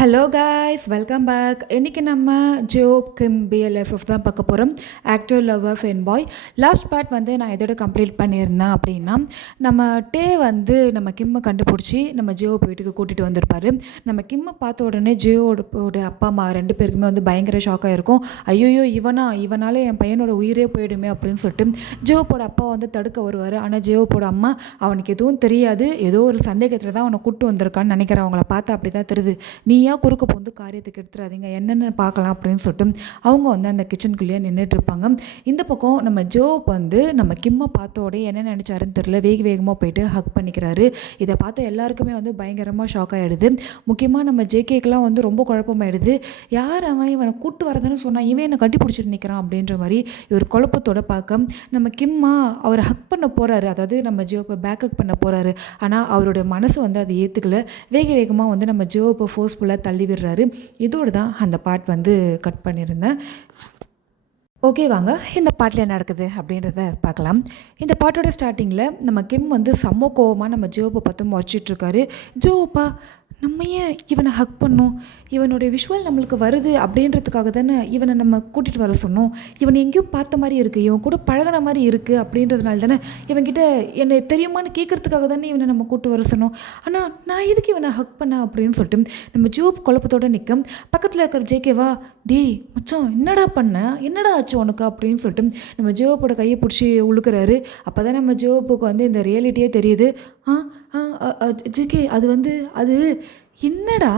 Hello guys, welcome back. இன்றைக்கி நம்ம ஜோப் கிம் பிஎல்எஃப்எஃப் தான் பார்க்க போகிறோம். ஆக்டிவ் லவ்வர் ஃபென் பாய். லாஸ்ட் பார்ட் வந்து நான் இதோட கம்ப்ளீட் பண்ணியிருந்தேன் அப்படின்னா, நம்ம டே வந்து நம்ம கிம்மை கண்டுபிடிச்சி நம்ம ஜியோப் வீட்டுக்கு கூட்டிகிட்டு வந்திருப்பார். நம்ம பார்த்த உடனே ஜியோட அப்பா அம்மா ரெண்டு பேருக்குமே வந்து பயங்கர ஷாக்காக இருக்கும். ஐயோயோ இவனால் என் பையனோட உயிரே போயிடுமே அப்படின்னு சொல்லிட்டு ஜியோப்போட அப்பா வந்து தடுக்க வருவார். ஆனால் ஜியோப்போட அம்மா அவனுக்கு எதுவும் தெரியாது, ஏதோ ஒரு சந்தேகத்தில் தான் அவனை கூப்பிட்டு வந்திருக்கான்னு நினைக்கிறேன். அவங்கள பார்த்தா அப்படி தான் தெரியுது. நீ குறுக்க போந்து காரியத்துக்கு எடுத்துறாதீங்க, என்னென்னு பார்க்கலாம் அப்படின்னு சொல்லிட்டு அவங்க வந்து அந்த கிச்சனுக்குள்ளேயே நின்றுட்டு இருப்பாங்க. இந்த பக்கம் நம்ம ஜோப் வந்து நம்ம கிம்மை பார்த்தோடே என்ன நினச்சாருன்னு தெரியல, வேகமாக போயிட்டு ஹக் பண்ணிக்கிறாரு. இதை பார்த்து எல்லாருக்குமே வந்து பயங்கரமாக ஷாக் ஆகிடுது. முக்கியமாக நம்ம ஜேகேக்கெலாம் வந்து ரொம்ப குழப்பமாயிடுது. யார் அவன், இவனை கூட்டு வரதுன்னு சொன்னால் இவன் என்னை கட்டி பிடிச்சிட்டு நிற்கிறான் அப்படின்ற மாதிரி இவர் குழப்பத்தோட பார்க்க நம்ம கிம்மா அவர் ஹக் பண்ண போகிறாரு, அதாவது நம்ம ஜோப்பை பேக் ஹக் பண்ண போகிறாரு. ஆனால் அவரோட மனசு வந்து அதை ஏற்றுக்கல. வேகமாக வந்து நம்ம ஜோப்பை ஃபோர்ஸ்ஃபுல்லாக தள்ளி விடுறாரு. இதோடு தான் அந்த பார்ட் வந்து கட் பண்ணியிருந்தேன். ஓகே, வாங்க இந்த பாட்டில் என்ன நடக்குது அப்படின்றத பார்க்கலாம். இந்த பாட்டோட ஸ்டார்டிங்கில் நம்ம கிம் வந்து செம்ம கோவமாக நம்ம ஜோப்பை பார்த்து முறைச்சிட்ருக்காரு. ஜோப்பா, நம்ம ஏன் இவனை ஹக் பண்ணோம்? இவனுடைய விஷுவல் நம்மளுக்கு வருது அப்படின்றதுக்காக தானே இவனை நம்ம கூட்டிகிட்டு வர சொன்னோம். இவனை எங்கேயும் பார்த்த மாதிரி இருக்குது, இவன் கூட பழகின மாதிரி இருக்குது அப்படின்றதுனால தானே இவன்கிட்ட என்னை தெரியுமான்னு கேட்குறதுக்காக தானே இவனை நம்ம கூப்பிட்டு வர சொன்னோம். ஆனால் நான் எதுக்கு இவனை ஹக் பண்ண அப்படின்னு சொல்லிட்டு நம்ம ஜோப் குழப்பத்தோடு நிற்க பக்கத்தில் இருக்கிற ஜேகேவா, டேய் மச்சான் என்னடா ஆச்சு உனக்கு அப்படின்னு சொல்லிட்டு நம்ம ஜோப்போட கையை பிடிச்சி உழுக்கிறாரு. அப்போ தான் நம்ம ஜோப்புக்கு வந்து இந்த ரியாலிட்டியே தெரியுது. ஜேகே, அது என்னடா,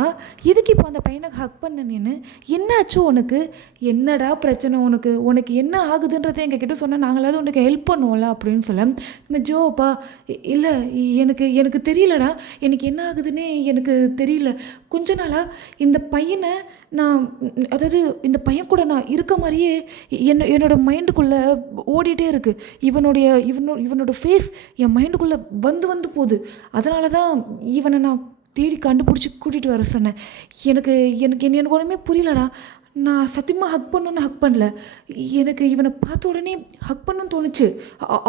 எதுக்கு இப்போ அந்த பையனை ஹக் பண்ண? நீನು என்னாச்சு உனக்கு? என்னடா பிரச்சனை உனக்கு என்ன ஆகுதுன்றதை எங்ககிட்ட சொன்னால் நாங்களாவது உனக்கு ஹெல்ப் பண்ணுவோம்ல அப்படின்னு சொல்ல நம்ம ஜோப்பா, இல்லை எனக்கு தெரியலடா, எனக்கு என்ன ஆகுதுன்னே எனக்கு தெரியல. கொஞ்ச நாளாக இந்த பையனை அதாவது இந்த பையன் கூட நான் இருக்க மாதிரியே என்னோட மைண்டுக்குள்ளே ஓடிட்டே இருக்குது. இவனோட ஃபேஸ் என் மைண்டுக்குள்ளே வந்து போகுது. அதனால தான் இவனை நான் தேடி கண்டுபிடிச்சி கூட்டிகிட்டு வர சொன்னேன். எனக்கு ஒன்றுமே புரியலடா. நான் சத்தியமாக ஹக் பண்ணல. எனக்கு இவனை பார்த்த உடனே ஹக் பண்ணணும்னு தோணுச்சு,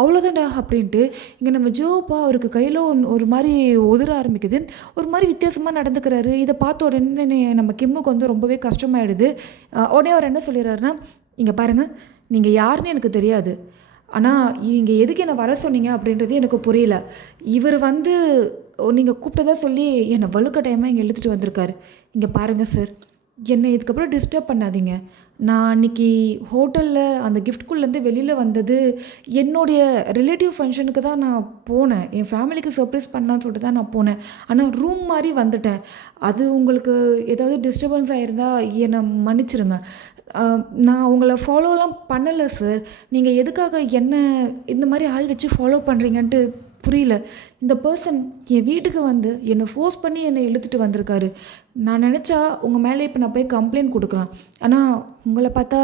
அவ்வளோதான்டா அப்படின்ட்டு. இங்கே நம்ம ஜோப்பா அவருக்கு கையில் ஒரு மாதிரி உதிர ஆரம்பிக்குது. ஒரு மாதிரி வித்தியாசமாக நடந்துக்கிறாரு. இதை பார்த்த உடனே நம்ம கிம்முக்கு வந்து ரொம்பவே கஷ்டமாயிடுது. உடனே அவர் என்ன சொல்லிடுறாருன்னா, இங்கே பாருங்கள், நீங்கள் யாருன்னு எனக்கு தெரியாது, ஆனால் இங்கே எதுக்கு என்னை வர சொன்னீங்க அப்படின்றது எனக்கு புரியல. இவர் வந்து நீங்கள் கூப்பிட்டதா சொல்லி என்னை வலுக்கட்டாயமாக இங்கே இழுத்துட்டு வந்திருக்காரு. இங்கே பாருங்கள் சார், என்னை இதுக்கப்புறம் டிஸ்டர்ப் பண்ணாதீங்க. நான் அன்றைக்கி ஹோட்டலில் அந்த கிஃப்ட்குள்ளேருந்து வெளியில் வந்தது என்னுடைய ரிலேட்டிவ் ஃபங்க்ஷனுக்கு தான் நான் போனேன். என் ஃபேமிலிக்கு சர்ப்ரைஸ் பண்ணலான்னு சொல்லிட்டு தான் நான் போனேன். ஆனால் ரூம் மாதிரி வந்துட்டேன். அது உங்களுக்கு ஏதாவது டிஸ்டர்பன்ஸ் ஆகிருந்தா என்னை மன்னிச்சிருங்க. நான் உங்களை ஃபாலோலாம் பண்ணலை சார். நீங்கள் எதுக்காக என்ன இந்த மாதிரி ஆள் வச்சு ஃபாலோ பண்ணுறீங்கன்ட்டு புரியல. இந்த பர்சன் என் வீட்டுக்கு வந்து என்னை ஃபோர்ஸ் பண்ணி என்னை இழுத்துட்டு வந்திருக்காரு. நான் நினச்சா உங்கள் மேலே இப்போ நான் போய் கம்ப்ளைண்ட் கொடுக்கலாம். ஆனால் உங்களை பார்த்தா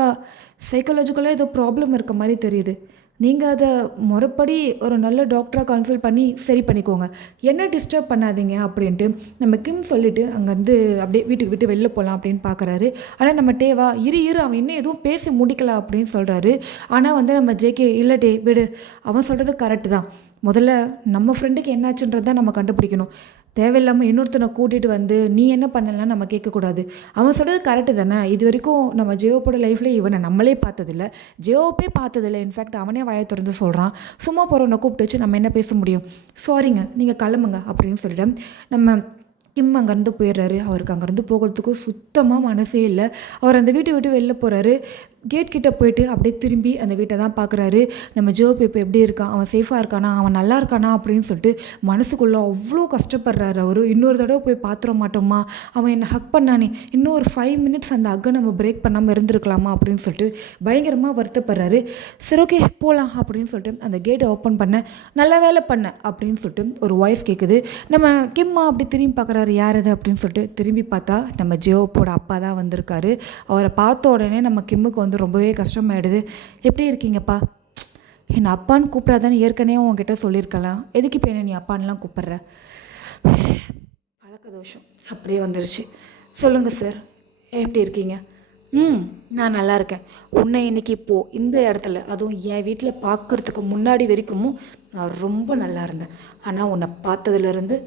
சைக்காலஜிக்கலாக ஏதோ ப்ராப்ளம் இருக்க மாதிரி தெரியுது. நீங்கள் அதை முறைப்படி ஒரு நல்ல டாக்டராக கன்சல்ட் பண்ணி சரி பண்ணிக்கோங்க, என்ன டிஸ்டர்ப் பண்ணாதீங்க அப்படின்ட்டு நம்ம கிம் சொல்லிவிட்டு அங்கேருந்து அப்படியே வீட்டுக்கு விட்டு வெளில போகலாம் அப்படின்னு பார்க்குறாரு. ஆனால் நம்ம டேவா, இரு அவன் இன்னும் எதுவும் பேசி முடிக்கலாம் அப்படின்னு சொல்கிறாரு. ஆனால் வந்து நம்ம ஜேகே, இல்லை டே விடு, அவன் சொல்கிறது கரெக்டு தான். முதல்ல நம்ம ஃப்ரெண்டுக்கு என்னாச்சுன்றது தான் நம்ம கண்டுபிடிக்கணும். தேவையில்லாமல் இன்னொருத்தனை கூட்டிகிட்டு வந்து நீ என்ன பண்ணலாம் நம்ம கேட்கக்கூடாது. அவன் சொல்கிறது கரெக்டு தானே. இது வரைக்கும் நம்ம ஜியோப்போட லைஃப்பில் இவனை நம்மளே பார்த்ததில்ல, ஜியோப்பே பார்த்ததில்ல. இன்ஃபேக்ட் அவனே வாயை திறந்து சொல்கிறான். சும்மா போகிறவனை கூப்பிட்டு வச்சு நம்ம என்ன பேச முடியும்? சாரிங்க, நீங்கள் கிளம்புங்க அப்படின்னு சொல்லிட்டு நம்ம கிம் அங்கேருந்து போயிடுறாரு. அவருக்கு அங்கேருந்து போகிறதுக்கு சுத்தமாக மனசே இல்லை. அவர் அந்த வீட்டை விட்டு வெளில போகிறாரு. கேட் கிட்டே போயிட்டு அப்படியே திரும்பி அந்த வீட்டை தான் பார்க்குறாரு. நம்ம ஜோப் இப்போ எப்படி இருக்கான், அவன் சேஃபாக இருக்கானா, அவன் நல்லா இருக்கானா அப்படின்னு சொல்லிட்டு மனசுக்குள்ளே அவ்வளோ கஷ்டப்படுறாரு. அவர் இன்னொரு தடவை போய் பார்த்துட மாட்டோமா, அவன் என்னை ஹக் பண்ணானே, இன்னும் ஒரு 5 மினிட்ஸ் அந்த ஹக்கை நம்ம பிரேக் பண்ணாமல் இருந்திருக்கலாமா அப்படின்னு சொல்லிட்டு பயங்கரமாக வருத்தப்படுறாரு. சரி, ஓகே போகலாம் அப்படின்னு சொல்லிட்டு அந்த கேட்டை ஓப்பன் பண்ண, நல்ல வேலை பண்ண அப்படின்னு சொல்லிட்டு ஒரு வாய்ஸ் கேட்குது. நம்ம கிம்மா அப்படி திரும்பி பார்க்குறாரு. யார் அது அப்படின்னு சொல்லிட்டு திரும்பி பார்த்தா நம்ம ஜியோப்போட அப்பா தான் வந்திருக்காரு. அவரை பார்த்த உடனே நம்ம கிம்முக்கு வந்து ரொம்பவே கஷ்டமாயிடுது. எப்படி இருக்கீங்கப்பா? என்னை அப்பான்னு கூப்பிட்றாதானே ஏற்கனவே உங்ககிட்ட சொல்லியிருக்கலாம், எதுக்கு இப்போ என்ன நீ அப்பான்லாம் கூப்பிட்ற? பழக்க தோஷம் அப்படியே வந்துடுச்சு. சொல்லுங்கள் சார், எப்படி இருக்கீங்க? நான் நல்லா இருக்கேன். உன்னை இன்றைக்கி இப்போது இந்த இடத்துல, அதுவும் என் வீட்டில் பார்க்குறதுக்கு முன்னாடி வரைக்கும் நான் ரொம்ப நல்லா இருந்தேன். ஆனால் உன்னை பார்த்ததுலேருந்து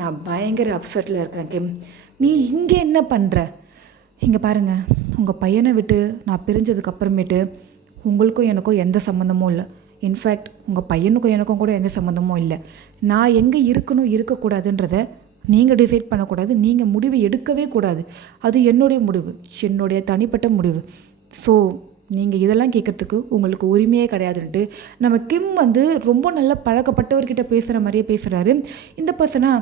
நான் பயங்கர அப்செட்டில் இருக்கேன் கிம். நீ இங்கே என்ன பண்ணுற? இங்கே பாருங்கள், உங்கள் பையனை விட்டு நான் பிரிஞ்சதுக்கு அப்புறமேட்டு உங்களுக்கும் எனக்கும் எந்த சம்மந்தமும் இல்லை. இன்ஃபேக்ட் உங்கள் பையனுக்கும் எனக்கும் கூட எந்த சம்மந்தமும் இல்லை. நான் எங்கே இருக்கணும் இருக்கக்கூடாதுன்றதை நீங்கள் டிசைட் பண்ணக்கூடாது, நீங்கள் முடிவு எடுக்கவே கூடாது. அது என்னுடைய முடிவு, என்னுடைய தனிப்பட்ட முடிவு. ஸோ நீங்கள் இதெல்லாம் கேட்குறதுக்கு உங்களுக்கு உரிமையே கிடையாதுன்ட்டு நம்ம கிம் வந்து ரொம்ப நல்ல பழக்கப்பட்டவர்கிட்ட பேசுகிற மாதிரியே பேசுகிறாரு. இந்த பர்சனா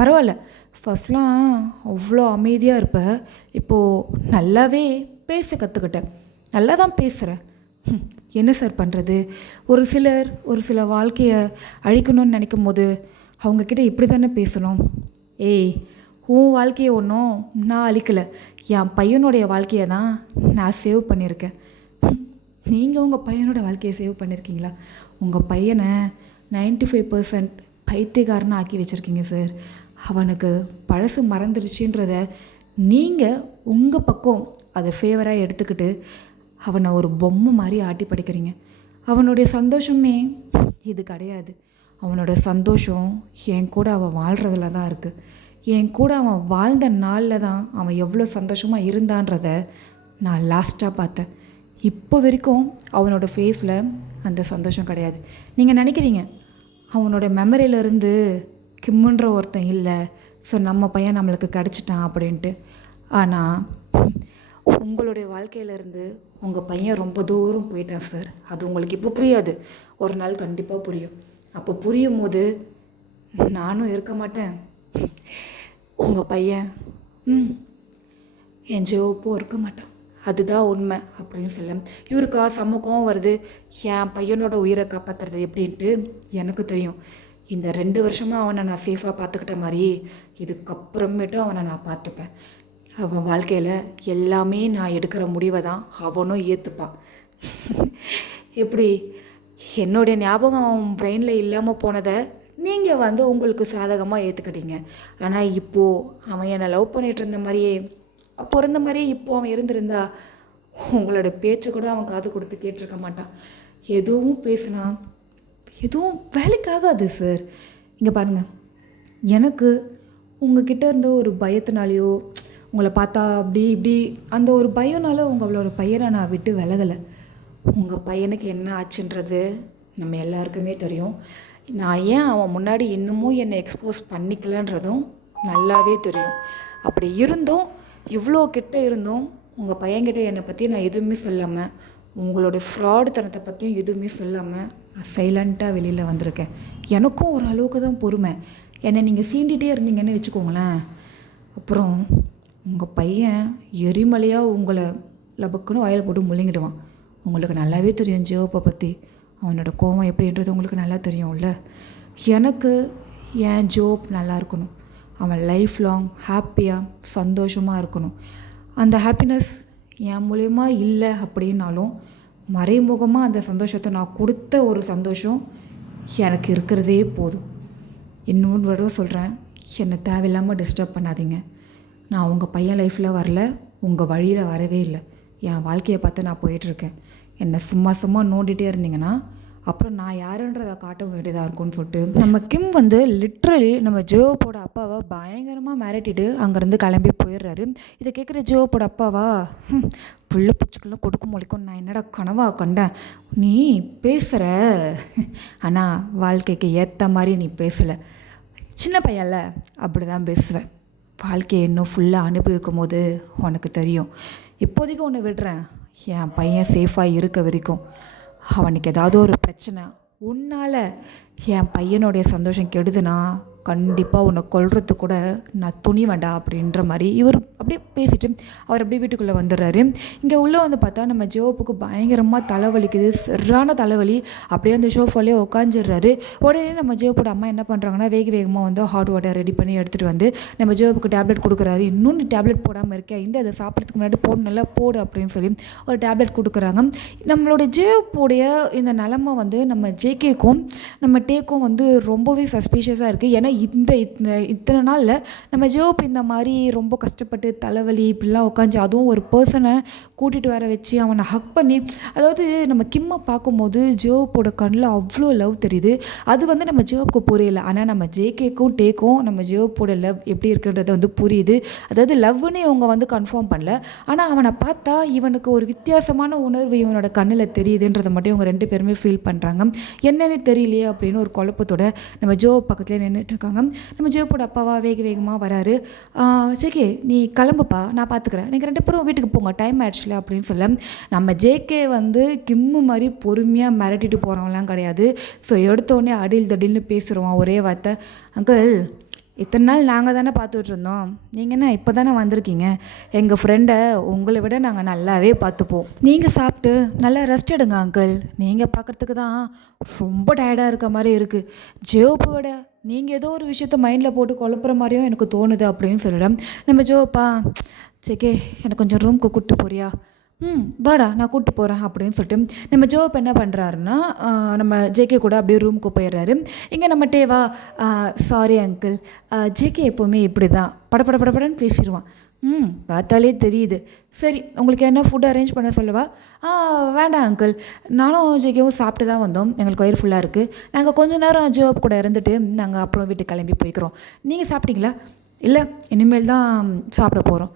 பரவாயில்ல, ஃபஸ்ட்லாம் அவ்வளோ அமைதியாக இருப்ப, இப்போது நல்லாவே பேச கற்றுக்கிட்டேன், நல்லா தான் பேசுகிறேன். என்ன சார் பண்ணுறது? ஒரு சில வாழ்க்கையை அழிக்கணும்னு நினைக்கும் போது அவங்கக்கிட்ட இப்படி தானே பேசணும். ஏய், உன் வாழ்க்கையை ஒன்றும் நான் அழிக்கலை, என் பையனுடைய வாழ்க்கையை தான் நான் சேவ் பண்ணியிருக்கேன். நீங்கள் உங்கள் பையனோட வாழ்க்கையை சேவ் பண்ணியிருக்கீங்களா? உங்கள் பையனை 95% பைத்தியக்காரனை ஆக்கி வச்சுருக்கீங்க சார். அவனுக்கு பழசு மறந்துடுச்சுன்றத நீங்கள் உங்கள் பக்கம் அதை ஃபேவராக எடுத்துக்கிட்டு அவனை ஒரு பொம்மை மாதிரி ஆட்டி படிக்கிறீங்க. அவனுடைய சந்தோஷமே இது கிடையாது. அவனோட சந்தோஷம் என் கூட அவன் வாழ்கிறதுல தான் இருக்குது. என் கூட அவன் வாழ்ந்த நாளில் தான் அவன் எவ்வளோ சந்தோஷமாக இருந்தான்றத நான் லாஸ்ட்டாக பார்த்தேன். இப்போ வரைக்கும் அவனோட ஃபேஸில் அந்த சந்தோஷம் கிடையாது. நீங்கள் நினைக்கிறீங்க அவனோட மெமரியிலேருந்து கிம்முன்ற ஒருத்தன் இல்லை, ஸோ நம்ம பையன் நம்மளுக்கு கிடச்சிட்டான் அப்படின்ட்டு. ஆனால் உங்களுடைய வாழ்க்கையிலேருந்து உங்கள் பையன் ரொம்ப தூரம் போயிட்டான் சார். அது உங்களுக்கு இப்போ புரியாது, ஒரு நாள் கண்டிப்பாக புரியும். அப்போ புரியும் போது நானும் இருக்க மாட்டேன், உங்கள் பையன் என் ஜோப்போ இருக்க மாட்டான். அதுதான் உண்மை அப்படின்னு சொல்ல இவருக்கா சமூகம் வருது. என் பையனோட உயிரை காப்பாற்றுறது எப்படின்ட்டு எனக்கு தெரியும். இந்த 2 வருஷமாக அவனை நான் சேஃபாக பார்த்துக்கிட்ட மாதிரி இதுக்கப்புறமேட்டும் அவனை நான் பார்த்துப்பேன். அவன் வாழ்க்கையில் எல்லாமே நான் எடுக்கிற முடிவை தான் அவனும் ஏற்றுப்பான். எப்படி என்னுடைய ஞாபகம் அவன் பிரெயினில் இல்லாமல் போனதை நீங்கள் வந்து உங்களுக்கு சாதகமாக ஏற்றுக்கிட்டீங்க. ஆனால் இப்போது அவன் என்னை லவ் பண்ணிகிட்டு இருந்த மாதிரியே, அப்போ இருந்த மாதிரியே இப்போது அவன் இருந்திருந்தா உங்களோட பேச்சு கூட அவன் காது கொடுத்து கேட்டிருக்க மாட்டான். எதுவும் பேசினா எதுவும் வேலைக்காகாது சார். இங்கே பாருங்கள், எனக்கு உங்ககிட்ட இருந்த ஒரு பயத்தினாலேயோ உங்களை பார்த்தா அப்படி இப்படி அந்த ஒரு பயனால உங்களோட பையனை நான் விட்டு விலகலை. உங்கள் பையனுக்கு என்ன ஆச்சுன்றது நம்ம எல்லாருக்குமே தெரியும். நான் ஏன் அவன் முன்னாடி இன்னமும் என்னை எக்ஸ்போஸ் பண்ணிக்கலன்றதும் நல்லாவே தெரியும். அப்படி இருந்தும் இவ்வளோ கிட்ட இருந்தும் உங்கள் பையன்கிட்ட என்னை பற்றி நான் எதுவுமே சொல்லாமல், உங்களோட ஃப்ராடுத்தனத்தை பற்றியும் எதுவுமே சொல்லாமல் நான் சைலண்ட்டாக வெளியில் வந்திருக்கேன். எனக்கும் ஒரு அளவுக்கு தான் பொறுமை. என்னை நீங்கள் சீண்டிகிட்டே இருந்தீங்கன்னு வச்சுக்கோங்களேன், அப்புறம் உங்கள் பையன் எரிமலையாக உங்களை லபக்குன்னு வாயில் போட்டு முழுங்கிடுவான். உங்களுக்கு நல்லாவே தெரியும் ஜோப்பை பற்றி, அவனோட கோவம் எப்படின்றது உங்களுக்கு நல்லா தெரியும்ல. எனக்கு என் ஜோப் நல்லா இருக்கணும், அவன் லைஃப் லாங் ஹாப்பியாக சந்தோஷமாக இருக்கணும். அந்த ஹாப்பினஸ் என் மூலயமா இல்லை அப்படின்னாலும் மறைமுகமாக அந்த சந்தோஷத்தை நான் கொடுத்த ஒரு சந்தோஷம் எனக்கு இருக்கிறதே போதும். இன்னொரு தடவை சொல்கிறேன், என்னை தேவையில்லாமல் டிஸ்டர்ப் பண்ணாதீங்க. நான் உங்கள் பையன் லைஃப்பில் வரல, உங்கள் வழியில் வரவே இல்லை. என் வாழ்க்கையை பார்த்து நான் போயிட்டுருக்கேன். என்னை சும்மா சும்மா நோண்டிகிட்டே இருந்தீங்கன்னா அப்புறம் நான் யாருன்றதை காட்ட வேண்டியதாக இருக்கும்னு சொல்லிட்டு நம்ம கிம் வந்து லிட்ரலி நம்ம ஜோப்போட அப்பாவை பயங்கரமாக மிரட்டிட்டு அங்கேருந்து கிளம்பி போயிடுறாரு. இதை கேட்குற ஜோப்போட அப்பாவா, புள்ள பூச்சிக்கெல்லாம் கொடுக்க முடிக்கும், நான் என்னடா கனவா கண்டேன், நீ பேசுகிற ஆனால் வாழ்க்கைக்கு ஏற்ற மாதிரி நீ பேசலை, சின்ன பையன்ல அப்படி தான் பேசுவேன், வாழ்க்கையை இன்னும் ஃபுல்லாக அனுபவிக்கும் போது உனக்கு தெரியும். இப்போதைக்கு ஒன்று விடுறேன், என் பையன் சேஃபாக இருக்க வரைக்கும் அவனுக்கு ஏதாவது ஒரு பிரச்சனை உன்னால் என் பையனுடைய சந்தோஷம் கெடுதுன்னா கண்டிப்பாக உன்னை கொல்றது கூட நான் துணி வேண்டாம் அப்படின்ற மாதிரி இவர் அப்படியே பேசிட்டு அவர் அப்படியே வீட்டுக்குள்ளே வந்துடுறாரு. இங்கே உள்ளே வந்து பார்த்தா நம்ம ஜோப்புக்கு பயங்கரமாக தலைவலிக்குது, சரியான தலைவலி. அப்படியே அந்த ஷோஃபாலே உட்காந்துடுறாரு. உடனே நம்ம ஜோப்போட அம்மா என்ன பண்ணுறாங்கன்னா வேகமாக வந்து ஹாட் வாட்டர் ரெடி பண்ணி எடுத்துகிட்டு வந்து நம்ம ஜோப்புக்கு டேப்லெட் கொடுக்குறாரு. இன்னும் நீ டேப்லெட் போடாமல் இருக்கேன், இந்த அதை சாப்பிட்றதுக்கு முன்னாடி போடு, நல்லா போடு அப்படின்னு சொல்லி ஒரு டேப்லெட் கொடுக்குறாங்க. நம்மளோட ஜோப்போடைய இந்த நிலமை வந்து நம்ம ஜேகேக்கும் நம்ம டேக்கும் வந்து ரொம்பவே சஸ்பீஷியஸாக இருக்குது. ஏன்னா இத்தனை நாளில் நம்ம ஜோப் இந்த மாதிரி ரொம்ப கஷ்டப்பட்டு தலைவலி இப்படிலாம் உட்காந்து அதுவும் ஒரு பர்சனை கூட்டிகிட்டு வர வச்சு அவனை ஹக் பண்ணி, அதாவது நம்ம கிம்மை பார்க்கும்போது ஜோப்போட கண்ணில் அவ்வளோ லவ் தெரியுது. அது வந்து நம்ம ஜோப்புக்கு புரியல. ஆனால் நம்ம ஜேகேக்கும் டேக்கும் நம்ம ஜோப்போட லவ் எப்படி இருக்குன்றது வந்து புரியுது. அதாவது லவ்னு இவங்க வந்து கன்ஃபார்ம் பண்ணல, ஆனால் அவனை பார்த்தா இவனுக்கு ஒரு வித்தியாசமான உணர்வு இவனோட கண்ணில் தெரியுதுன்றதை மட்டும் இவங்க 2 பேருமே ஃபீல் பண்ணுறாங்க. என்னன்னு தெரியலையே அப்படின்னு ஒரு குழப்பத்தோட நம்ம ஜோ பக்கத்தில் நின்றுட்டுருக்காங்க. நம்ம ஜோப்போட அப்பாவா வேகமாக வராரு. ஜேகே நீ கிளம்புப்பா, நான் பார்த்துக்கிறேன், நீங்கள் 2 பேரும் வீட்டுக்கு போங்க, டைம் ஆயிடுச்சுல அப்படின்னு சொல்ல, நம்ம ஜேகே வந்து கிம்மு மாதிரி பொறுமையாக மிரட்டிட்டு போகிறவங்களாம் கிடையாது. ஸோ எடுத்தோடனே அடில் தடில்னு பேசுகிறோம் ஒரே வார்த்தை, அங்கிள் இத்தனை நாள் நாங்கள் தானே பார்த்துட்டு இருந்தோம், நீங்கள் என்ன இப்போ தானே வந்திருக்கீங்க, எங்கள் ஃப்ரெண்டை உங்களை விட நாங்கள் நல்லாவே பார்த்துப்போம், நீங்கள் சாப்பிட்டு நல்லா ரெஸ்ட் எடுங்க அங்கிள், நீங்கள் பார்க்குறதுக்கு தான் ரொம்ப டயர்டாக இருக்க மாதிரி இருக்குது, ஜோப்பை விட நீங்கள் ஏதோ ஒரு விஷயத்த மைண்டில் போட்டு குழப்புற மாதிரியும் எனக்கு தோணுது அப்படின்னு சொல்லிடும். நம்ம ஜோப்பா சேக்கே எனக்கு கொஞ்சம் ரூம்க்கு கூப்பிட்டு போறியா, வாடா நான் கூப்பிட்டு போகிறேன் அப்படின்னு சொல்லிட்டு நம்ம ஜோப் என்ன பண்ணுறாருன்னா நம்ம ஜேகே கூட அப்படியே ரூமுக்கு போயிடுறாரு. இங்கே நம்ம டேவா சாரி அங்கிள், ஜேகே எப்போவுமே இப்படி தான் படப்படன்னு பேசிடுவான், பார்த்தாலே தெரியுது, சரி உங்களுக்கு என்ன ஃபுட் அரேஞ்ச் பண்ண சொல்லவா, வேண்டாம் அங்கிள், நானும் ஜேகேவும் சாப்பிட்டு தான் வந்தோம், எங்களுக்கு வயிறு ஃபுல்லாக இருக்குது, நாங்கள் கொஞ்சம் நேரம் ஜோப் கூட இருந்துட்டு நாங்கள் அப்புறம் வீட்டுக்கு கிளம்பி போய்க்கிறோம், நீங்கள் சாப்பிட்டீங்களா, இல்லை இனிமேல் தான் சாப்பிட போகிறோம்,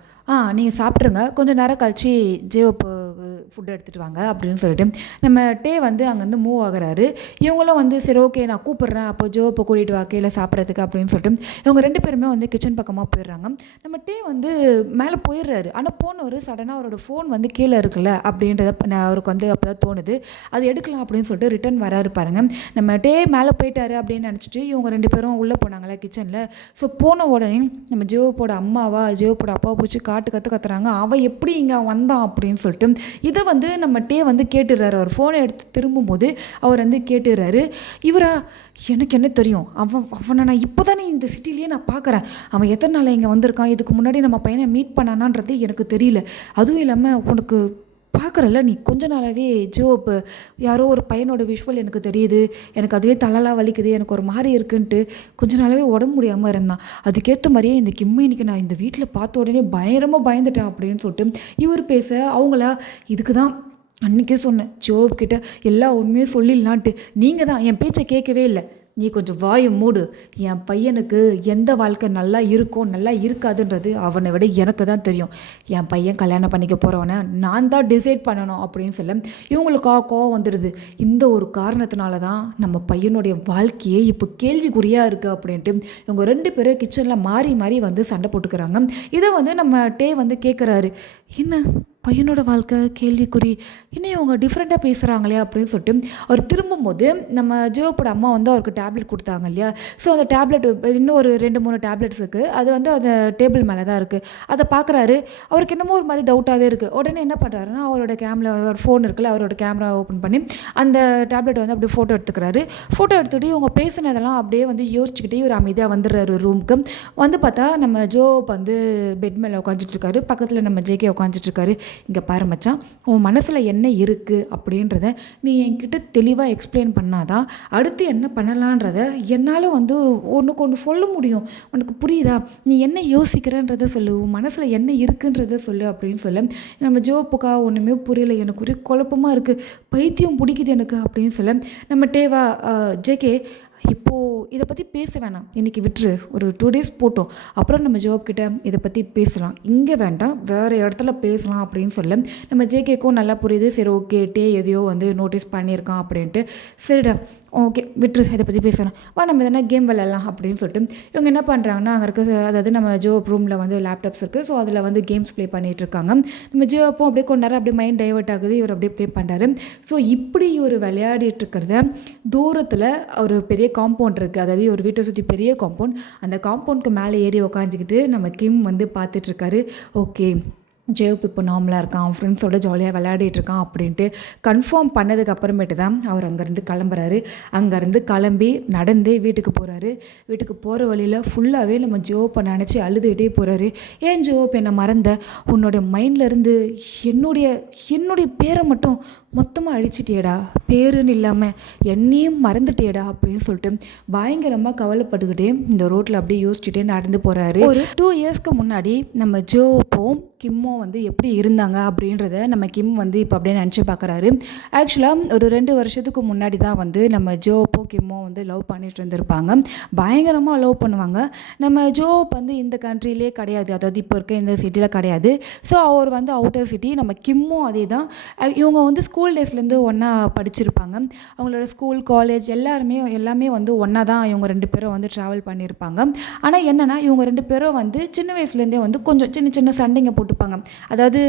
நீங்கள் சாப்பிட்ருங்க, கொஞ்சம் நேரம் கழிச்சு ஜேஓப்பு ஃபுட் எடுத்துகிட்டு வாங்க அப்படின்னு சொல்லிட்டு நம்ம டே வந்து அங்கேருந்து மூவ் ஆகுறாரு. இவங்களும் வந்து சரி ஓகே நான் கூப்பிட்றேன், அப்போ ஜோப்பை கூட்டிகிட்டு வா கீழே சாப்பிட்றதுக்கு அப்படின்னு சொல்லிட்டு இவங்க 2 பேருமே வந்து கிச்சன் பக்கமாக போயிடுறாங்க. நம்ம டே வந்து மேலே போயிடுறாரு, ஆனால் போனவர் சடனாக அவரோட ஃபோன் வந்து கீழே இருக்குல்ல அப்படின்றத அவருக்கு வந்து அப்போ தான் தோணுது, அது எடுக்கலாம் அப்படின்னு சொல்லிட்டு ரிட்டன் வராரு பாருங்க. நம்ம டே மேலே போயிட்டாரு அப்படின்னு நினச்சிட்டு இவங்க 2 பேரும் உள்ளே போனாங்களே கிச்சனில். ஸோ போன உடனே நம்ம ஜோப்போட அம்மாவா ஜோப்போட அப்பாவை பிடிச்சி கத்துறாங்க, அவன் எப்படி இங்கே வந்தான் அப்படின்னு சொல்லிட்டு இதை வந்து நம்ம டே வந்து கேட்டுடுறாரு. அவர் ஃபோனை எடுத்து திரும்பும்போது அவர் வந்து கேட்டுடுறாரு, இவரா எனக்கு என்ன தெரியும், அவனை நான் இப்போ தானே இந்த சிட்டிலேயே நான் பார்க்குறேன், அவன் எத்தனை நாள் இங்கே வந்திருக்கான், இதுக்கு முன்னாடி நம்ம பையனை மீட் பண்ணானான்றது எனக்கு தெரியல, அதுவும் இல்லாமல் உனக்கு பார்க்குறல்ல நீ கொஞ்ச நாளாகவே ஜோப் யாரோ ஒரு பையனோட விஷுவல் எனக்கு தெரியுது, எனக்கு அதுவே தலைலாம் வலிக்குது, எனக்கு ஒரு மாதிரி இருக்குன்ட்டு கொஞ்ச நாளாகவே உடம்பு முடியாமல் இருந்தான், அதுக்கேற்ற மாதிரியே இந்த கிம்மை இன்றைக்கி நான் இந்த வீட்டில் பார்த்த உடனே பயங்கரமாக பயந்துட்டேன் அப்படின்னு சொல்லிட்டு இவர் பேச அவங்களா இதுக்கு தான் அன்றைக்கே சொன்னேன் ஜோப் கிட்ட எல்லா உண்மையும் சொல்லிடலான்ட்டு, நீங்கள் தான் என் பேச்சை கேட்கவே இல்லை, நீ கொஞ்சம் வாயை மூடு, என் பையனுக்கு எந்த வாழ்க்கை நல்லா இருக்கும் நல்லா இருக்காதுன்றது அவனை விட எனக்கு தான் தெரியும், என் பையன் கல்யாணம் பண்ணிக்க போகிறவனை நான் தான் டிசைட் பண்ணணும் அப்படின்னு சொல்ல இவங்களுக்கு கோவம் வந்துடுது. இந்த ஒரு காரணத்தினால தான் நம்ம பையனுடைய வாழ்க்கையே இப்போ கேள்விக்குறியாக இருக்குது அப்படின்ட்டு இவங்க 2 பேரும் கிச்சனில் மாறி வந்து சண்டை போட்டுக்கிறாங்க. இதை வந்து நம்ம டே வந்து கேட்குறாரு, என்ன பையனோட வாழ்க்கை கேள்விக்குறி, இன்னும் அவங்க டிஃப்ரெண்ட்டாக பேசுகிறாங்களே அப்படின்னு சொல்லிட்டு அவர் திரும்பும்போது நம்ம ஜோப்போட அம்மா வந்து அவருக்கு டேப்லெட் கொடுத்தாங்க இல்லையா, ஸோ அந்த டேப்லெட் இன்னும் ஒரு 2-3 டேப்லெட்ஸ் இருக்குது, அது வந்து அந்த டேபிள் மேலே தான் இருக்குது, அதை பார்க்குறாரு, அவருக்கு என்னமோ ஒரு மாதிரி டவுட்டாகவே இருக்குது. உடனே என்ன பண்ணுறாருன்னா அவரோட ஃபோன் இருக்குல்ல அவரோட கேமரா ஓப்பன் பண்ணி அந்த டேப்லெட் வந்து அப்படியே ஃபோட்டோ எடுத்துக்கிறாரு. ஃபோட்டோ எடுத்துகிட்டு இவங்க பேசினதெல்லாம் அப்படியே வந்து யோசிச்சுக்கிட்டே ஒரு அமைதியாக வந்துடுறாரு ரூமுக்கு. வந்து பார்த்தா நம்ம ஜோப் வந்து பெட் மேலே உட்காந்துட்ருக்காரு, பக்கத்தில் நம்ம ஜேகே உட்காந்துட்ருக்காரு. இங்கே பாரு மச்சான், உன் மனசில் என்ன இருக்குது அப்படின்றத நீ என்கிட்ட தெளிவாக எக்ஸ்பிளைன் பண்ணாதான் அடுத்து என்ன பண்ணலான்றத என்னால் வந்து ஒன்று சொல்ல முடியும், உனக்கு புரியுதா, நீ என்ன யோசிக்கிறன்றதை சொல்லு, உன் மனசில் என்ன இருக்குன்றதை சொல்லு அப்படின்னு சொல்ல நம்ம ஜோப்புக்கா ஒன்றுமே புரியல, எனக்கு ஒரே குழப்பமாக இருக்குது, பைத்தியம் பிடிக்குது எனக்கு அப்படின்னு சொல்ல நம்ம டேவா ஜேகே இப்போது இதை பற்றி பேச வேணாம், இன்றைக்கி விட்டுரு, ஒரு 2 days போட்டோம், அப்புறம் நம்ம ஜோப் கிட்ட இதை பற்றி பேசலாம், இங்கே வேண்டாம் வேறு இடத்துல பேசலாம் அப்படின்னு சொல்ல நம்ம ஜேகேக்கும் நல்லா புரியுது. சரி ஓகே டே எதையோ வந்து நோட்டீஸ் பண்ணியிருக்கான் அப்படின்ட்டு, சரிடா ஓகே விட்டுரு இதை பற்றி பேசலாம், வா நம்ம எதனா கேம் விளையாடலாம் அப்படின்னு சொல்லிட்டு இவங்க என்ன பண்ணுறாங்கன்னா அங்கே இருக்க, அதாவது நம்ம ஜோப் ரூமில் வந்து லேப்டாப்ஸ் இருக்குது, ஸோ அதில் வந்து கேம்ஸ் ப்ளே பண்ணிகிட்ருக்காங்க. நம்ம ஜோப்பும் அப்படியே கொண்டாரு, அப்படியே மைண்ட் டைவர்ட் ஆகுது, இவர் அப்படியே ப்ளே பண்ணுறாரு. ஸோ இப்படி இவர் விளையாடிட்டு இருக்கிறத தூரத்தில் ஒரு பெரிய காம்பவுண்ட் இருக்குது, அதாவது ஒரு வீட்டை சுற்றி பெரிய காம்பவுண்ட், அந்த காம்பவுண்டுக்கு மேலே ஏறி உக்காஞ்சிக்கிட்டு நம்ம கிம் வந்து பார்த்துட்ருக்காரு. ஓகே ஜெயப் இப்போ நார்மலாக இருக்கான், அவன் ஃப்ரெண்ட்ஸோட ஜாலியாக விளையாடிட்டு இருக்கான் அப்படின்ட்டு கன்ஃபார்ம் பண்ணதுக்கு அப்புறமேட்டு தான் அவர் அங்கேருந்து கிளம்புறாரு. அங்கேருந்து கிளம்பி நடந்தே வீட்டுக்கு போகிறாரு. வீட்டுக்கு போகிற வழியில் ஃபுல்லாகவே நம்ம ஜெயப்பை நினச்சி அழுதுகிட்டே போகிறாரு. ஏன் ஜெயப் என்னை மறந்த, உன்னோட மைண்ட்லேருந்து என்னுடைய என்னுடைய பேரை மட்டும் மொத்தமாக அழிச்சிட்டியேடா, பேருன்னு இல்லாமல் என்னையும் மறந்துட்டியேடா அப்படின்னு சொல்லிட்டு பயங்கரமாக கவலைப்பட்டுக்கிட்டே இந்த ரோட்டில் அப்படியே யோசிச்சுட்டே நடந்து போகிறாரு. ஒரு 2 இயர்ஸ்க்கு முன்னாடி நம்ம ஜெயப்பும் கிம்மும் வந்து எப்படி இருந்தாங்க அப்படின்றத நம்ம கிம் வந்து இப்போ அப்படியே நினச்சி பார்க்குறாரு. ஆக்சுவலாக ஒரு 2 வருஷத்துக்கு முன்னாடி தான் வந்து நம்ம ஜெயப்பும் கிம்மும் வந்து லவ் பண்ணிட்டு இருந்திருப்பாங்க. பயங்கரமாக லவ் பண்ணுவாங்க. நம்ம ஜெயப் வந்து இந்த கண்ட்ரிலே கிடையாது, அதாவது இப்போ இருக்க இந்த சிட்டியில் கிடையாது. ஸோ அவர் வந்து அவுட்டர் சிட்டி. நம்ம கிம்மும் அதே தான். இவங்க வந்து ஸ்கூல் டேஸ்லேருந்து ஒன்றா படிச்சிருப்பாங்க. அவங்களோட ஸ்கூல் காலேஜ் எல்லாமே வந்து ஒன்றா தான் இவங்க 2 பேரும் வந்து ட்ராவல் பண்ணியிருப்பாங்க. ஆனால் என்னென்னா இவங்க 2 பேரும் வந்து சின்ன வயசுலேருந்தே வந்து கொஞ்சம் சின்ன சின்ன சண்டைங்க போட்டுப்பாங்க. அதாவது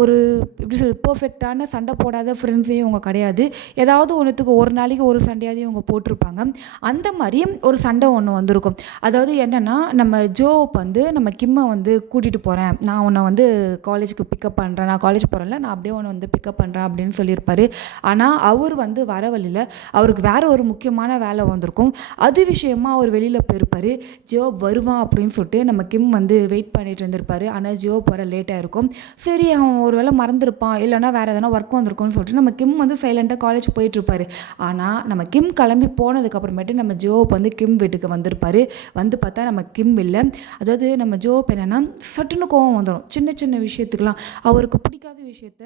ஒரு எப்படி சொல்றது, பர்ஃபெக்டான சண்டை போடாத ஃப்ரெண்ட்ஸே இவங்க கிடையாது. ஏதாவது ஒன்றுத்துக்கு ஒரு நாளைக்கு ஒரு சண்டையாவது இவங்க போட்டிருப்பாங்க. அந்த மாதிரி ஒரு சண்டை ஒன்று வந்திருக்கும். அதாவது என்னென்னா நம்ம ஜெயப் வந்து நம்ம கிம்மை வந்து கூட்டிகிட்டு போகிறேன், நான் உன்னை வந்து காலேஜுக்கு பிக்கப் பண்ணுறேன், நான் காலேஜ் போகிறேன்ல, நான் அப்படியே உன்னை வந்து பிக்கப் பண்ணுறேன் அப்படின்னு சொல்லியிருப்பார். ஆனால் அவர் வந்து வர வழியில் அவருக்கு வேறு ஒரு முக்கியமான வேலை வந்திருக்கும். அது விஷயமா அவர் வெளியில் போயிருப்பார். ஜெயப் வருவான் அப்படின்னு சொல்லிட்டு நம்ம கிம் வந்து வெயிட் பண்ணிட்டு இருந்திருப்பார். ஆனால் ஜெயப் வர லேட்டாக இருக்கும். சரி, அவன் ஒரு வேளை மறந்துருப்பான், இல்லைனா வேறு எதனா ஒர்க் வந்திருக்கும்னு சொல்லிட்டு நம்ம கிம் வந்து சைலண்ட்டாக காலேஜ் போயிட்டுருப்பார். ஆனால் நம்ம கிம் கிளம்பி போனதுக்கப்புறமேட்டு நம்ம ஜெயப் வந்து கிம் வீட்டுக்கு வந்திருப்பார். வந்து பார்த்தா நம்ம கிம் இல்லை. அதாவது நம்ம ஜெயப் என்னென்னா சட்டுன்னு கோவம் வந்துடும் சின்ன சின்ன விஷயத்துக்கெலாம். அவருக்கு பிடிக்காத விஷயத்த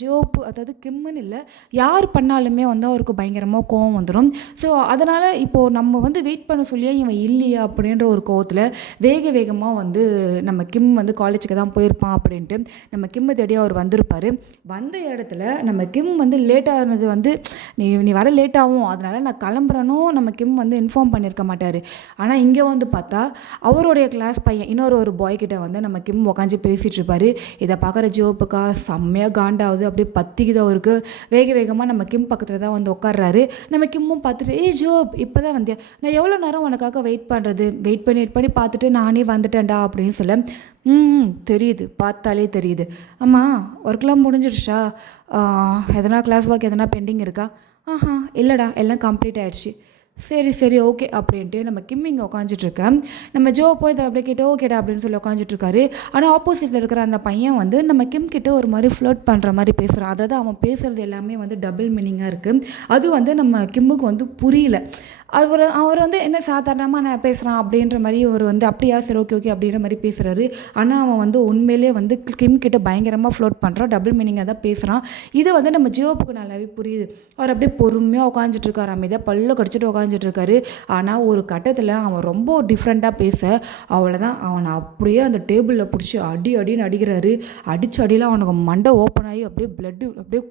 ஜெயப், அதாவது கிம்முன்னு இல்லை, யார் பண்ணாலுமே வந்து அவருக்கு பயங்கரமாக கோவம் வந்துடும். ஸோ அதனால் இப்போது நம்ம வந்து வெயிட் பண்ண சொல்லியே இவன் இல்லையா அப்படின்ற ஒரு கோவத்தில் வேகமாக வந்து நம்ம கிம் வந்து காலேஜுக்கு தான் போயிருப்பான் அப்படின்ட்டு நம்ம கிம்மை தேடி அவர் வந்திருப்பார். வந்த இடத்துல நம்ம கிம் வந்து லேட்டானது வந்து நீ வர லேட்டாகும், அதனால் நான் கிளம்புறனும் நம்ம கிம் வந்து இன்ஃபார்ம் பண்ணியிருக்க மாட்டார். ஆனால் இங்கே வந்து பார்த்தா அவருடைய கிளாஸ் பையன் ஒரு பாய்கிட்ட வந்து நம்ம கிம் உக்காந்து பேசிகிட்டு இருப்பார். இதை பார்க்குற ஜெயப்புக்கா செம்மையாக காண்டாகுது, அப்படியே பற்றிக்குது அவருக்கு. வேகமாக நம்ம கிம் பக்கத்தில் தான் வந்து உட்கார்றாரு. நம்ம கிம்மும் பார்த்துட்டு, ஜெயப் இப்போ தான் வந்தியா, நான் எவ்வளோ நேரம் உனக்காக வெயிட் பண்ணுறது, வெயிட் பண்ணி பார்த்துட்டு நானே வந்துட்டேன்டா அப்படின்னு சொல்ல. தெரியுது, பார்த்தாலே தெரியுது. ஆமாம், ஒர்க்லாம் முடிஞ்சிடுச்சா, எதனா கிளாஸ் ஒர்க் எதனா பெண்டிங் இருக்கா? இல்லைடா, எல்லாம் கம்ப்ளீட் ஆகிடுச்சு. சரி ஓகே அப்படின்ட்டு நம்ம கிம் இங்கே உட்காந்துட்ருக்கேன். நம்ம ஜோ போய் இதை அப்படியே கேட்டு ஓகேடா அப்படின்னு சொல்லி உட்காந்துட்ருக்காரு. ஆனால் ஆப்போசிட்டில் இருக்கிற அந்த பையன் வந்து நம்ம கிம் கிட்ட ஒரு மாதிரி ஃப்ளோட் பண்ணுற மாதிரி பேசுகிறான். அதாவது அவன் பேசுகிறது எல்லாமே வந்து டபுள் மீனிங்காக இருக்குது. அது வந்து நம்ம கிம்முக்கு வந்து புரியல. அவர் வந்து என்ன சாதாரணமாக நான் பேசுகிறான் அப்படின்ற மாதிரி அவர் வந்து அப்படியா சரி ஓகே அப்படின்ற மாதிரி பேசுகிறாரு. ஆனால் அவன் வந்து உண்மையிலே வந்து கிம் கிட்ட பயங்கரமாக ஃப்ளோட் பண்ணுறான், டபுள் மீனிங்காக தான் பேசுகிறான். இது வந்து நம்ம ஜெயப்புக்கு நல்லாவே புரியுது. அவர் அப்படியே பொறுமையாக உட்காந்துட்ருக்காரு, அமைதியாக பல்ல கடிச்சிட்டு உட்காந்துட்ருக்காரு. ஆனால் ஒரு கட்டத்தில் அவன் ரொம்ப டிஃப்ரெண்ட்டாக பேச அவ்வளோதான், அவனை அப்படியே அந்த டேபிளில் பிடிச்சி அடின்னு அடிக்கிறாரு. அடியில் அவனுக்கு மண்டை ஓப்பன் ஆகி அப்படியே பிளட்டு அப்படியே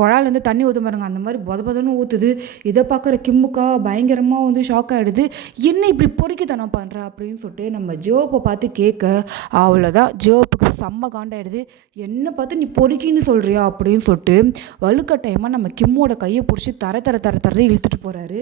குழாயிலேருந்து தண்ணி ஊற்ற பாருங்க, அந்த மாதிரி பொதன்னு ஊற்றுது. இதை பார்க்குற கிம்முக்கா பயங்கரமாக வந்து ஷாக் ஆகிடுது. என்ன இப்படி பொறுக்கித்தனம் பண்ணுறா அப்படின்னு சொல்லிட்டு நம்ம ஜெயப்பை பார்த்து கேட்க, அவ்வளோதான் ஜெயப்புக்கு செம்ம காண்டாயிடுது. என்னை பார்த்து நீ பொறுக்கின்னு சொல்கிறியா அப்படின்னு சொல்லிட்டு வலுக்கட்டாயமாக நம்ம கிம்மோட கையை பிடிச்சி தர இழுத்துட்டு போகிறாரு.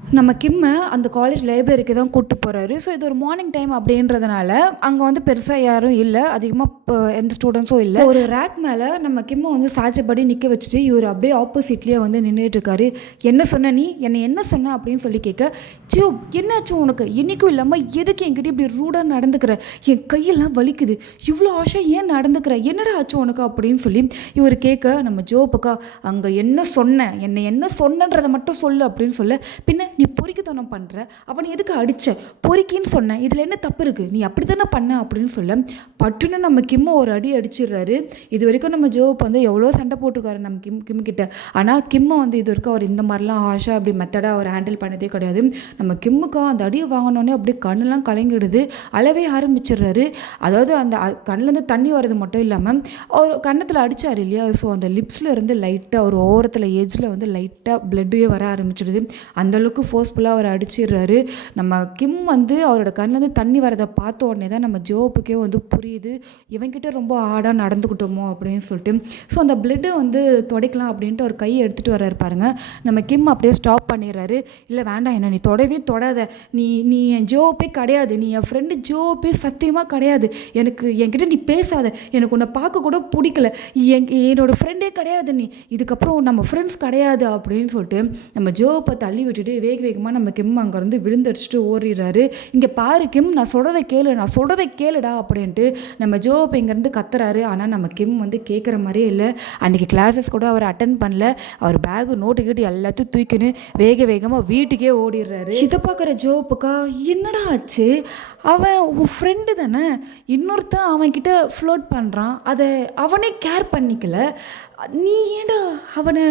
நம்ம கிம்மை அந்த காலேஜ் லைப்ரரிக்கு தான் கூப்பிட்டு போகிறாரு. ஸோ இது ஒரு மார்னிங் டைம் அப்படின்றதுனால அங்கே வந்து பெருசாக யாரும் இல்லை, அதிகமாக இப்போ எந்த ஸ்டூடெண்ட்ஸும் இல்லை. ஒரு ரேக் மேலே நம்ம கிம்மை வந்து சாய்ச்சபடி நிற்க வச்சுட்டு இவர் அப்படியே ஆப்போசிட்லேயே வந்து நின்றுட்டுருக்காரு. என்ன சொன்ன நீ, என்னை என்ன சொன்ன அப்படின்னு சொல்லி கேட்க, ஜியோ என்னாச்சும் உனக்கு, இன்றைக்கும் இல்லாமல் எதுக்கு என்கிட்ட இப்படி ரூடாக நடந்துக்கிற, என் கையெல்லாம் வலிக்குது, இவ்வளோ ஆஷா ஏன் நடந்துக்கிற, என்னடா ஆச்சு உனக்கு அப்படின்னு சொல்லி இவர் கேட்க, நம்ம ஜோப்புக்கா அங்கே என்னை என்ன சொன்னன்றதை மட்டும் சொல்லு அப்படின்னு சொல்ல, பின்ன நீ பொறிக்கத்தனம் பண்ணுற, அவனை எதுக்கு அடித்த, பொறிக்கின்னு சொன்னேன், இதில் என்ன தப்பு இருக்குது, நீ அப்படி தானே பண்ண அப்படின்னு சொல்ல பட்டுன்னு நம்ம கிம்மை ஒரு அடி அடிச்சிடுறாரு. இது வரைக்கும் நம்ம ஜோப் வந்து எவ்வளோ சண்டை போட்டிருக்காரு நம்ம கிம் கிட்ட. ஆனால் கிம்மை வந்து இது வரைக்கும் அவர் இந்த மாதிரிலாம் ஆஷா அப்படி மெத்தடாக அவர் ஹேண்டில் பண்ணதே கிடையாது. நம்ம கிம்முக்கு அந்த அடியை வாங்கினோடனே அப்படியே கண்ணெல்லாம் கலங்கிடுது, அழவே ஆரம்பிச்சிடுறாரு. அதாவது அந்த கண்ணிலேருந்து தண்ணி வர்றது மட்டும் இல்லாமல் அவர் கன்னத்தில் அடித்தார் இல்லையா, ஸோ அந்த லிப்ஸில் இருந்து லைட்டாக ஒரு ஓரத்தில் ஏஜில் வந்து லைட்டாக பிளட்டே வர ஆரம்பிச்சிடுது. அந்தளவுக்கு அளவுக்கு ஃபோர்ஸ்ஃபுல்லாக அவர் அடிச்சிடுறாரு. நம்ம கிம் வந்து அவரோட கண்ணிலேருந்து தண்ணி வரதை பார்த்த உடனே தான் நம்ம ஜோப்புக்கே வந்து புரியுது, இவன்கிட்ட ரொம்ப ஆடாக நடந்துக்கிட்டோமோ அப்படின்னு சொல்லிட்டு. ஸோ அந்த பிளட்டை வந்து துடைக்கலாம் அப்படின்ட்டு அவர் கையை எடுத்துகிட்டு வர்றாரு பாருங்க. நம்ம கிம் அப்படியே ஸ்டாப் பண்ணிடுறாரு. இல்லை வேண்டாம், என்ன நீ தொடவே தொடாத, நீ நீ என் ஜோப்பே கிடையாது, நீ என் ஃப்ரெண்டு ஜோப்பே சத்தியமாக கிடையாது, என்கிட்ட நீ பேசாத, எனக்கு உன்னை பார்க்க கூட பிடிக்கல, என்னோட ஃப்ரெண்டே கிடையாது, நீ இதுக்கப்புறம் நம்ம ஃப்ரெண்ட்ஸ் கிடையாது அப்படின்னு சொல்லிட்டு நம்ம ஜோப்பை தள்ளி விட்டுட்டு வேகமாக நம்ம கிம் அங்கேருந்து விழுந்தடிச்சிட்டு ஓடிடுறாரு. இங்கே பாரு கிம், நான் சொல்கிறத கேளுடா அப்படின்ட்டு நம்ம ஜோப் இங்கேருந்து கத்துறாரு. ஆனால் நம்ம கிம் வந்து கேட்குற மாதிரியே இல்லை. அன்றைக்கி கிளாஸஸ் கூட அவர் அட்டன் பண்ணல. அவர் பேகு நோட்டு கிட்டு எல்லாத்தையும் தூக்கின்னு வேகமாக வீட்டுக்கே ஓடிடுறாரு. இதை பார்க்குற ஜோப்புக்கா என்னடா ஆச்சு, அவன் உன் ஃப்ரெண்டு தானே, இன்னொருத்தன் அவன்கிட்ட ஃப்ளோட் பண்ணுறான், அதை அவனே கேர் பண்ணிக்கல, நீ ஏன்டா அவனை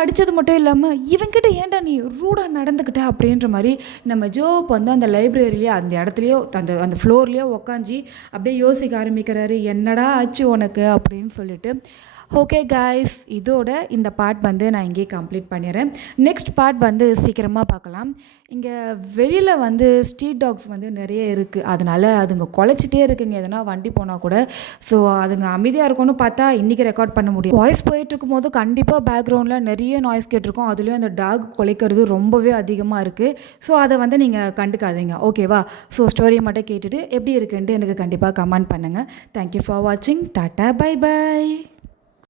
அடித்தது மட்டும் இல்லாமல் இவன்கிட்ட ஏன்டா நீ ரூடாக நடந்துக்கிட்ட அப்படின்ற மாதிரி நம்ம ஜோப் வந்து அந்த லைப்ரரியிலேயே அந்த இடத்துலையோ அந்த ஃப்ளோர்லேயோ உக்காஞ்சி அப்படியே யோசிக்க ஆரம்பிக்கிறாரு, என்னடா ஆச்சு உனக்கு அப்படின்னு சொல்லிட்டு. ஓகே காய்ஸ், இதோட இந்த பார்ட் வந்து நான் இங்கேயே கம்ப்ளீட் பண்ணிடுறேன். நெக்ஸ்ட் பார்ட் வந்து சீக்கிரமாக பார்க்கலாம். இங்கே வெளியில் வந்து ஸ்ட்ரீட் டாக்ஸ் வந்து நிறைய இருக்குது, அதனால் அதுங்க குலைச்சிட்டே இருக்குங்க எதனா வண்டி போனால் கூட. ஸோ அதுங்க அமைதியாக இருக்கும்னு பார்த்தா இன்றைக்கி ரெக்கார்ட் பண்ண முடியும். வாய்ஸ் போயிட்டுருக்கும் போது கண்டிப்பாக பேக்ரவுண்டில் நிறைய நாய்ஸ் கேட்டிருக்கோம். அதுலேயும் அந்த டாக் குலைக்கிறது ரொம்பவே அதிகமாக இருக்குது. ஸோ அதை வந்து நீங்கள் கண்டுக்காதீங்க, ஓகேவா? ஸோ ஸ்டோரியை மட்டும் கேட்டுட்டு எப்படி இருக்குன்ட்டு எனக்கு கண்டிப்பாக கமெண்ட் பண்ணுங்கள். தேங்க்யூ ஃபார் வாட்சிங். Tata, bye bye.